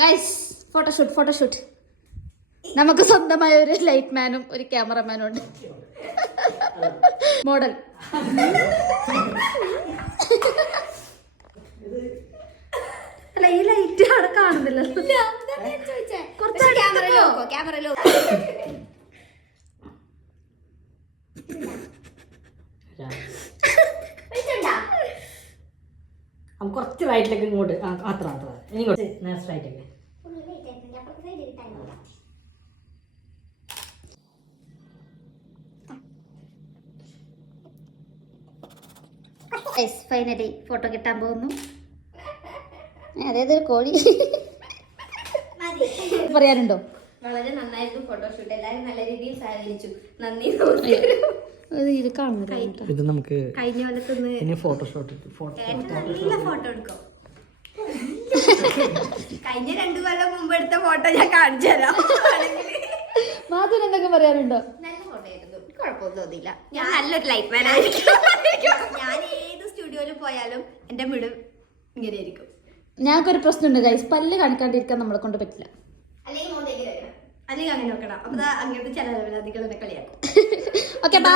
Guys photoshoot നമുക്ക് സ്വന്തമായ ഒരു ലൈറ്റ് മാനും ഒരു ക്യാമറമാനും ഉണ്ട്. മോഡൽ അല്ല ഈ ലൈറ്റ് അവിടെ കാണുന്നില്ലല്ലോ. കുറച്ച് റൈറ്റിലേക്ക് ഇങ്ങോട്ട് അത്ര ഇനി റൈറ്റൊക്കെ ഫൈനലി ഫോട്ടോ കിട്ടാൻ പോകുന്നു. അതേതൊരു കോഴി പറയാനുണ്ടോ? വളരെ നന്നായിരുന്നു ഫോട്ടോഷൂട്ട്. എല്ലാവരും നല്ല രീതിയിൽ സഹകരിച്ചു. നന്ദി. ഇത് കാണുന്നില്ല. ഇത് നമുക്ക് കഴിഞ്ഞ കൊല്ലത്തുനിന്ന് ഫോട്ടോഷൂട്ട് നല്ല ഫോട്ടോ എടുക്കും. കഴിഞ്ഞ 2 കൊല്ലം മുമ്പ് എടുത്ത ഫോട്ടോ ഞാൻ കാണിച്ചു തരാം. മാധുവിന് എന്തൊക്കെ പറയാനുണ്ടോ? നല്ല ഫോട്ടോ ആയിരുന്നു. കുഴപ്പമൊന്നും തോന്നിയില്ല. ഞാൻ നല്ലൊരു ലൈറ്റ് മാൻ ആയിരിക്കും. ഞാൻ ഏത് സ്റ്റുഡിയോയിൽ പോയാലും എന്റെ മിടും ഇങ്ങനെ ആയിരിക്കും. ഞങ്ങൾക്കൊരു പ്രശ്നമുണ്ട് ഗൈസ്, പല്ല് കാണിക്കാണ്ടിരിക്കാൻ നമ്മളെ കൊണ്ട് പറ്റില്ല. അല്ലെങ്കിൽ അങ്ങനെ നോക്കണം. അപ്പൊ അങ്ങനത്തെ ചില കളിയാക്കും. Okay bye.